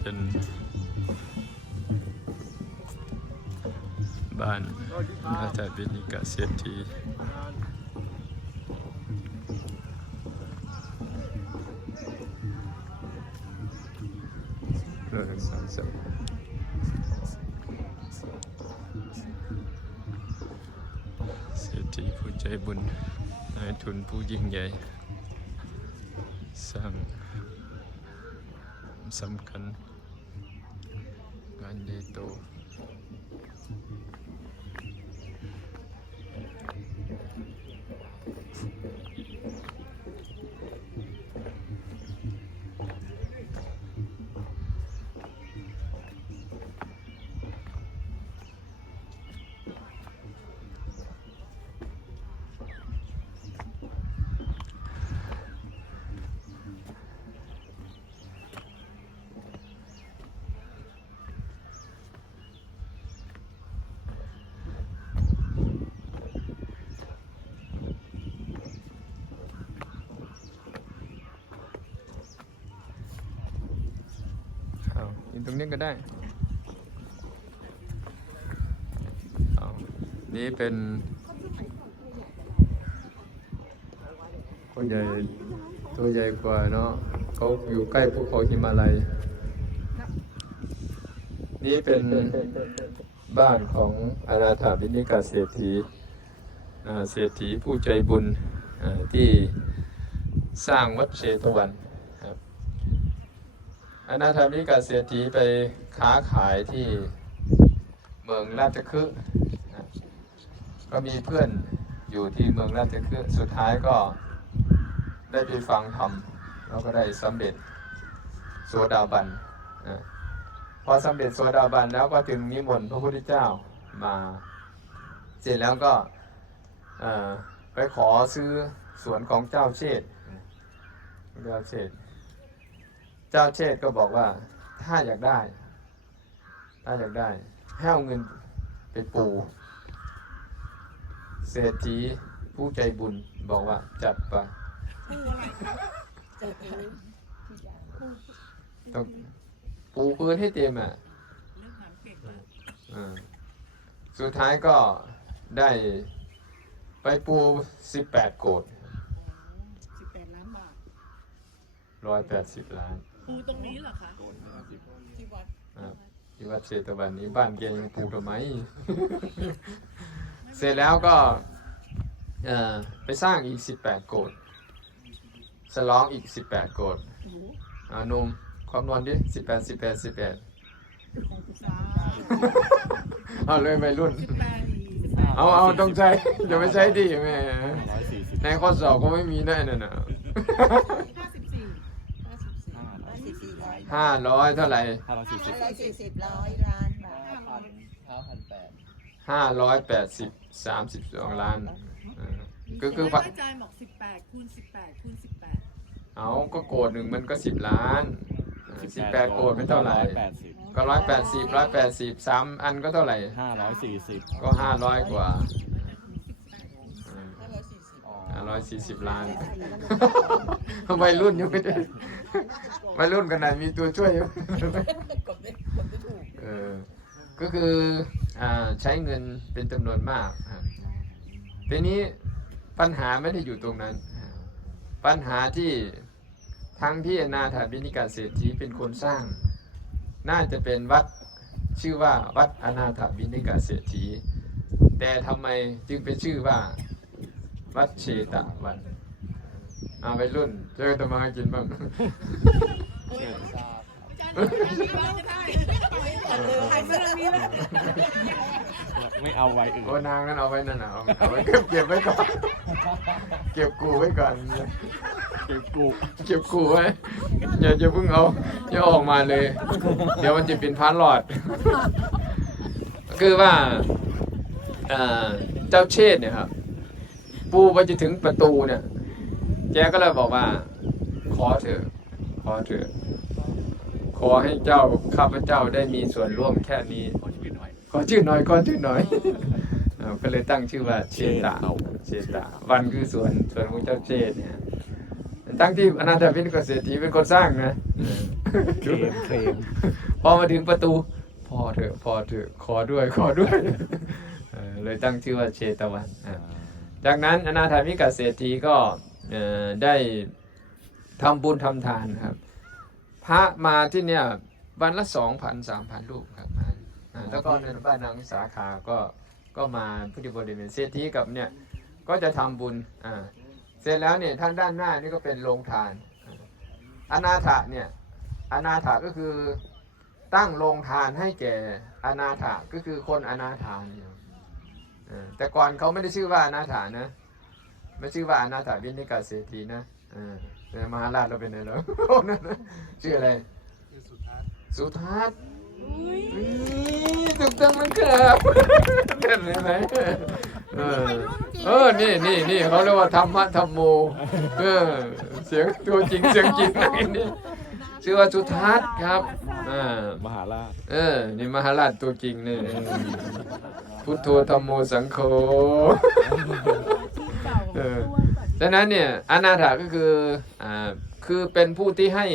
เป็น บ้านอาจารย์วินิกาเศรษฐีเรื่องสามสิบเศรษฐีผู้ใจบุญนายทุนผู้ยิ่งใหญ่ สร้างสำคัญ งานใหญ่โตเอายินตรงนี้ก็ได้นี่เป็นคนใหญ่ตัวใหญ่กว่าเนาะเขาอยู่ใกล้ภูเขาหิมาลัย นี่เป็นบ้านของอาณาถาบินิกาเศรษฐีเศรษฐีผู้ใจบุญที่สร้างวัดเชตวัน อนาถามิกาเศรษฐีไปค้าขายที่เมืองราชคฤห์ก็มีเพื่อนอยู่ที่เมืองราชคฤห์สุดท้ายก็ได้ไปฟังธรรมแล้วก็ได้สำเร็จโสดาบันพอสำเร็จโสดาบันแล้วก็ถึงนิมนต์พระพุทธเจ้ามาเสร็จแล้วก็ไปขอซื้อสวนของเจ้าเชษเจ้าเชษ เจ้าเชษฐ์ก็บอกว่า ถ้าอยากได้ ถ้าอยากได้ ให้เอาเงินไปปูเศรษฐีผู้ใจบุญบอกว่า จัดไปต้องปูพื้นให้เต็มอะอ่าสุดท้ายก็ได้ไปปู18โกดสิบแปดล้านบาท180ล้าน ปูตรงนี้เหรอคะที่วัดครับที่วัดเชตวันนี้บ้านแกยังปลูกทำไม เสร็จแล้วก็เอ่อไปสร้างอีก 18 โกดสลองอีก 18 โกดโอ้โหอ่านุ่มความนวณดิ 18 18 18ของกุศลเอาเลยไปรุ่นสิบแปดสิบแปดเอาเอาต้องใช้อย่าไปใช้ดิแม่ร้อยสี่สิบในข้อสอบก็ไม่มีแน่นั่นน่ะ ห้าร้อยเท่าไหร่ห้าร้อยสี่สิบร้อยสี่สิบร้อยล้านบาทห้าพันห้าพันแปดห้าร้อยแปดสิบสามสิบสองล้านอ่าก็คือพพัระอาจารย์บอกสิบแปดคูณสิบแปดคูณสิบแปดเอาก็โกดหนึ่งมันก็สิบล้านสิบแปดโกดเป็นเท่าไหร่ แปดสิบก็ร้อยแปดสิบร้อยแปดสิบสามอันก็เท่าไหร่ห้าร้อยสี่สิบก็ห้าร้อยกว่า ห้าร้อยสี่สิบ ห้า ร้อยสี่สิบล้าน วัยรุ่นยังไม่ได้วัยรุ่นขนาดมีตัวช่วยอยู่กดไม่กดไม่ถูกเออก็คืออ่าใช้เงินเป็นจำนวนมากครับทีนี้ปัญหาไม่ได้อยู่ตรงนั้น ปัญหาที่ทั้งที่อนาถาบินิกาเศรษฐีเป็นคนสร้าง น่าจะเป็นวัดชื่อว่าวัดอนาถาบินิกาเศรษฐี แต่ทำไมจึงเป็นชื่อว่า วัดเชตวันเอาไปรุ่น เจอตมาหากินบ้างอาจารย์อาจารย์มีบ้างก็ได้ใครไม่ได้มีบ้างไม่เอาไว้อื่นโอ้นางนั้นเอาไว้นั่นน่ะเอาเอาไว้เก็บเก็บไว้ก่อนเก็บกูไว้ก่อนเก็บกูเก็บกูไว้อย่าอย่าเพิ่งเอาอย่าเอาออกมาเลย เดี๋ยวมันจะเป็นพันหลอด คือว่าเอ่อเจ้าเชษฐ์เนี่ยครับ ปูไปจะถึงประตูเนี่ย แกก็เลยบอกว่า ขอเถอะขอเถอะขอให้เจ้าข้าพเจ้าได้มีส่วนร่วมแค่นี้ ขอชีวิตหน่อยขอชื่อหน่อยขอชื่อหน่อยอ่าก็เลยตั้งชื่อว่าเชตะเชตะวันคือส่วนส่วนของเจ้าเชษเนี่ยทั้งที่อนาถาพิณกเศรษฐีเป็นคนสร้างนะเคลมเคลมพอมาถึงประตู พอเถอะพอเถอะขอด้วยขอด้วยเออเลยตั้งชื่อว่าเชตวันอะ จากนั้นอนาถามิกาเศรษฐีก็ได้ทำบุญทำทานครับ พระมาที่เนี่ยวันละสองพันสามพันรูปครับมาแล้วก็ในบ้านนางสาขาก็ก็มาพุทธิบริเวณเศรษฐีกับเนี่ยก็จะทำบุญอ่าเสร็จแล้วเนี่ยทางด้านหน้านี่ก็เป็นโรงทานอนาถะเนี่ยอนาถะก็คือตั้งโรงทานให้แก่อนาถาก็คือคนอนาถาเนี่ย แต่ก่อนเขาไม่ได้ชื่อว่าอนาถานะ ไม่ชื่อว่าอนาถาวินิกาเศรษฐีนะเออแต่มหาราชเราเป็นไงแล้วชื่ออะไรสุทัศน์นี่ถูกต้องมันครับเห็นไหมเออเออ นี่นี่นี่เขาเรียกว่าธรรมะธรรมโม เออ เสียงตัวจริงเสียงจริงนะนี่ชื่อว่าสุทัศน์ครับ อ่ามหาราช เออ นี่มหาราชตัวจริงเนี่ย พุทโธธรรมโมสังโฆเออดังนั้นเนี่ยอนาถาก็คืออ่าคือเป็นผู้ที่ให้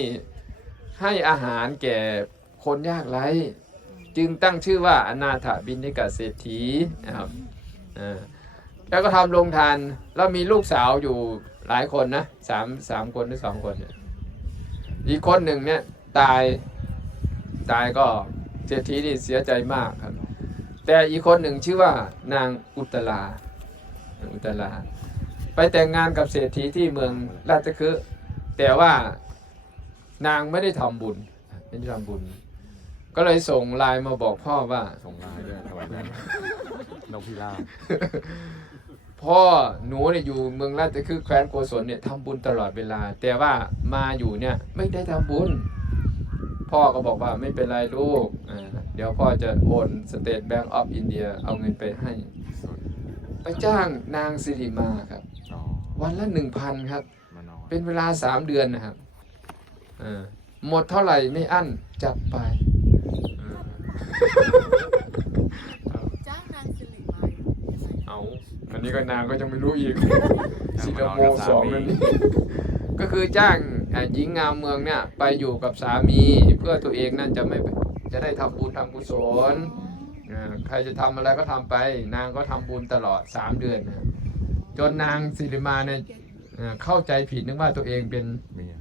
ให้อาหารแก่คนยากไร้จึงตั้งชื่อว่าอนาถบินิกาเศรษฐีนะครับเออแล้วก็ทำโรงทานแล้วมีลูกสาวอยู่หลายคนนะสามสามคนหรือสองคนอีกคนหนึ่งเนี่ยตายตายก็เศรษฐีนี่เสียใจมากครับ แต่อีกคนหนึ่งชื่อว่านางอุตลาอุตลา ไปแต่งงานกับเศรษฐีที่เมืองราชคฤห์แต่ว่านางไม่ได้ทำบุญไม่ได้ทำบุญ ก็เลยส่งไลน์มาบอกพ่อว่าส่งลายด้วยถวายแบงค์นกพิราบพ่อหนูเนี่ยอยู่เมืองราชคฤห์แคว้นโกศลเนี่ยทำบุญตลอดเวลา แต่ว่ามาอยู่เนี่ยไม่ได้ทำบุญ พ่อก็บอกว่าไม่เป็นไรลูกอ่า เดี๋ยวพ่อจะโอนสเตทแบงก์ออฟอินเดียเอาเงินไปให้ ไปจ้างนางสิริมาครับอ๋อวันละหนึ่งพันครับมานอนเป็นเวลาสามเดือนนะครับเออหมดเท่าไหร่ไม่อั้นจับไปเออจ้างนางสิริมายังไงเอาอันนี้ก็นางก็ยังไม่รู้อีกสิงคโปร์กับสองนั่นนี่ก็คือจ้างอ่าหญิงงามเมืองเนี่ยไปอยู่กับสามีเพื่อตัวเองนั่นจะไม่ จะได้ทำบุญทำกุศลอ่าใครจะทำอะไรก็ทำไป นางก็ทำบุญตลอดสามเดือนนะจนนางสิริมาเนี่ยอ่าเข้าใจผิดนึกว่าตัวเองเป็นเมีย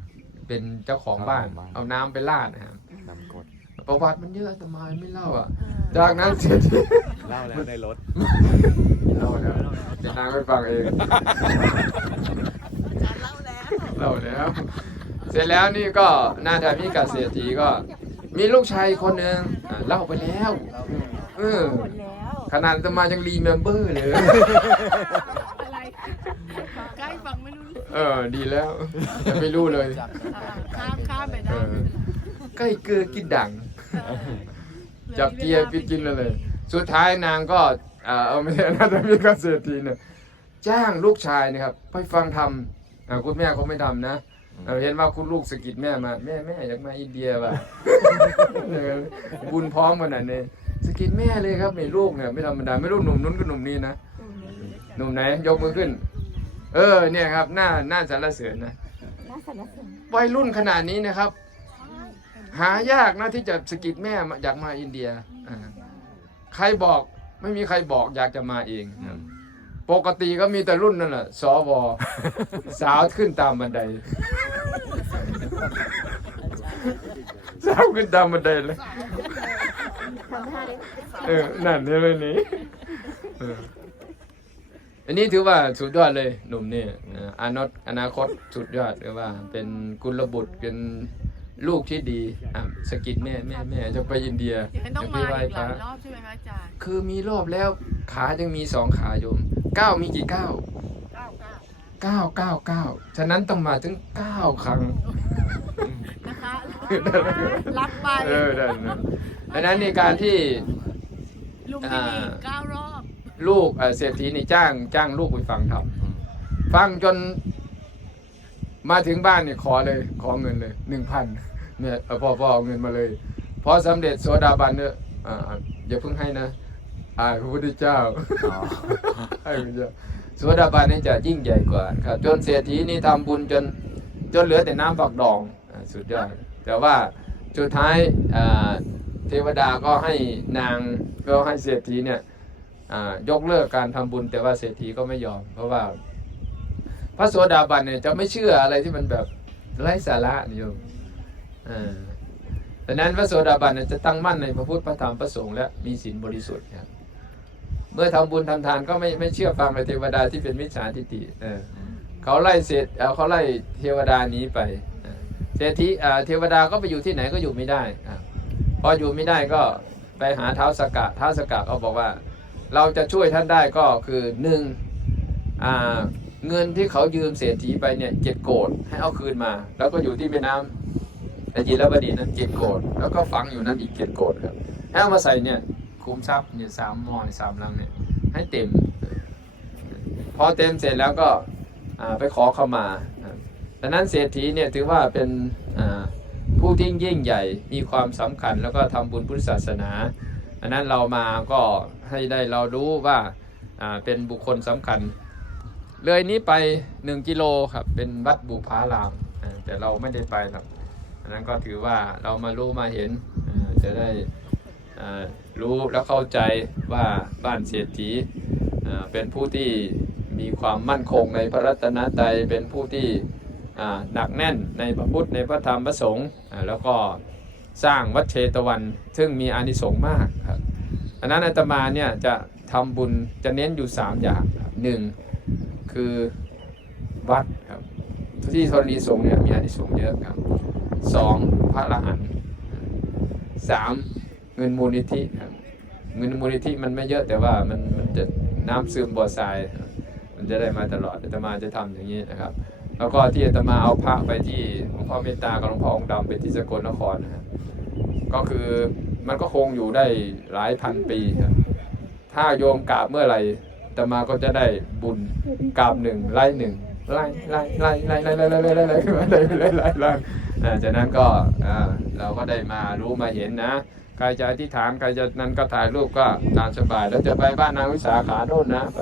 เป็นเจ้าของบ้านเจ้าของบ้าน เอาน้ำไปราดนะครับนำกดประวัติมันเยอะทำไมไม่เล่าอะ จากนั้นเสร็จเล่าแล้วในรถเล่าแล้วจะนางไปฟังเองจานเล่าแล้วเล่าแล้ว เสร็จแล้วนี่ก็นาถามิกาเศรษฐีก็ มีลูกชายคนหนึ่งอะเล่าไปแล้วเออขนาดจะมายังรีเมมเบอร์เลย อะไรใกล้ฟังไม่รู้เรื่องเออ ดีแล้วยังไม่รู้เลย อ่าข้ามข้ามไปเอได้อใกล้เกลือกินดัง จับเกียร์พี่กินเลยเลย สุดท้ายนางก็เอ่อเอาไม่ใช่นาถามิกาเศรษฐีเนี่ยจ้างลูกชายนะครับ ไปฟังธรรมอะคุณแม่เขาไม่ทำนะ เออเห็นว่าคุณลูกสะกิดแม่มา แม่แม่อยากมาอินเดียว่ะเออบุญพร้อมขนาดนี้สะกิดแม่เลยครับนี่ลูกเนี่ยไม่ธรรมดาไม่รู้หนุ่มนู้นก็หนุ่มนี้นะหนุ่มไหนยกมือขึ้น เออเนี่ยครับหน้าหน้าสรรเสริญนะวัยรุ่นขนาดนี้นะครับ หายากนะที่จะสะกิดแม่มาอยากมาอินเดียอ่าใครบอกไม่มีใครบอกอยากจะมาเองครับ ปกติก็มีแต่รุ่นนั่นแหละสวสาวขึ้นตามบันได สาวขึ้นตามบันไดเลยเออนั่นเนี่ยเลยนี่เอออันนี้ถือว่าสุดยอดเลยหนุ่มเนี่ยเอ่ออนาคตอนาคตสุดยอดเลยว่า เป็นกุลบุตรเป็นลูกที่ดีอะสะกิดแม่แม่แม่จะไปอินเดียเดี๋ยวต้องจะไปมาไหว้อีกพหระลายรอบใช่ไหมคะอาจารย์คือมีรอบแล้วขายังมีสองขาโยม เก้ามีกี่เก้าเก้าเก้าเก้าเก้าเก้าฉะนั้นต้องมาถึงเก้าครั้งนะคะรับไปเออได้นะดังนั้นในการที่ลุงที่นี่เก้ารอบลูกเอ่อเศรษฐีนี่จ้าง จ้างลูกไปฟังธรรมฟังจนมาถึงบ้านเนี่ยขอเลย ขอเงินเลยหนึ่งพันเนี่ยเอาพ่อพ่อเอาเงินมาเลย พอสำเร็จโสดาบันเนี่ยอ่าอย่าเพิ่งให้นะ อายพระพุทธเจ้าอ๋อให้พระเจ้าโสดาบันนี่จะยิ่งใหญ่กว่าครับจนเศรษฐีนี่ทำบุญจนจนเหลือแต่น้ำฝักดองอ่าสุดยอดแต่ว่าสุดท้ายอ่าเทวดาก็ให้นางก็ให้เศรษฐีเนี่ยอ่ายกเลิกการทำบุญ แต่ว่าเศรษฐีก็ไม่ยอม เพราะว่า พระโสดาบันเนี่ยจะไม่เชื่ออะไรที่มันแบบไร้สาระนิยมอ่าดังนั้นพระโสดาบันเนี่ยจะตั้งมั่นในพระพุทธพระธรรมพระสงฆ์และมีศีลบริสุทธิ์ครับ เมื่อทำบุญทำทานก็ไม่ไม่เชื่อฟังเทวดาที่เป็นมิจฉาทิฏฐิเออเขาไล่เศษเขาไล่เทวดานี้ไปเศรษฐีเทวดาก็ไปอยู่ที่ไหนก็อยู่ไม่ได้พออยู่ไม่ได้ก็ไปหาเท้าสกะเท้าสกะเขาบอกว่า เราจะช่วยท่านได้ก็คือหนึ่งเงินที่เขายืมเศรษฐีไปเนี่ยเจ็ดโกดให้เอาคืนมา แล้วก็อยู่ที่แม่น้ำแต่จีรบดีนั้นเจ็ดโกดแล้วก็ฝังอยู่นั้นอีกเจ็ดโกดครับให้เอามาใส่เนี่ย คุมทรัพย์เนี่ยสามมอนสามลังเนี่ยให้เต็ม พอเต็มเสร็จแล้วก็ไปขอเข้ามาครับดังนั้นเศรษฐีเนี่ยถือว่าเป็นผู้ที่ยิ่งใหญ่มีความสำคัญแล้วก็ทำบุญพุทธศาสนาอันนั้นเรามาก็ให้ได้เรารู้ว่าเป็นบุคคลสำคัญ เลยนี้ไป 1 กิโลครับเป็นวัดบุพาราม แต่เราไม่ได้ไปหรอกอันนั้นก็ถือว่าเรามารู้มาเห็นจะได้ รู้แล้วเข้าใจว่าบ้านเศรษฐีเป็นผู้ที่มีความมั่นคงในพระรัตนตรัยเป็นผู้ที่หนักแน่นในพระพุทธในพระธรรมพระสงฆ์แล้วก็สร้างวัดเชตวัน ซึ่งมีอานิสงส์มากครับอันนั้นอาตมาเนี่ยจะทำบุญจะเน้นอยู่ 3 อย่างครับหนึ่งคือวัดครับที่ธรณีสงฆ์เนี่ยมีอานิสงส์เยอะครับสองพระอรหันต์สาม เงินมูลนิธิเงินมูลนิธิมันไม่เยอะแต่ว่ามันมันจะน้ำซึมบ่อทราย มันจะได้มาตลอดอาตมาจะทำอย่างนี้นะครับ แล้วก็ที่อาตมาเอาพระไปที่หลวงพ่อเมตตากับหลวงพ่อองค์ดำไปที่สกลนครนะครับก็คือมันก็คงอยู่ได้หลายพันปีครับถ้าโยมกราบเมื่อไหร่อาตมาก็จะได้บุญกราบหนึ่งไล่หนึ่งไล่ไล่ไล่ไล่ไล่ไล่ไล่ไล่ไล่ไล่ไล่ไล่ไล่ไล่ไล่อ่าจากนั้นก็อ่าเราก็ได้มารู้มาเห็นนะ ใครจะอธิษฐานใครจะนั้นก็ถ่ายรูปก็ตามสบาย แล้วจะไปบ้านนางวิสาขาโน่นนะไป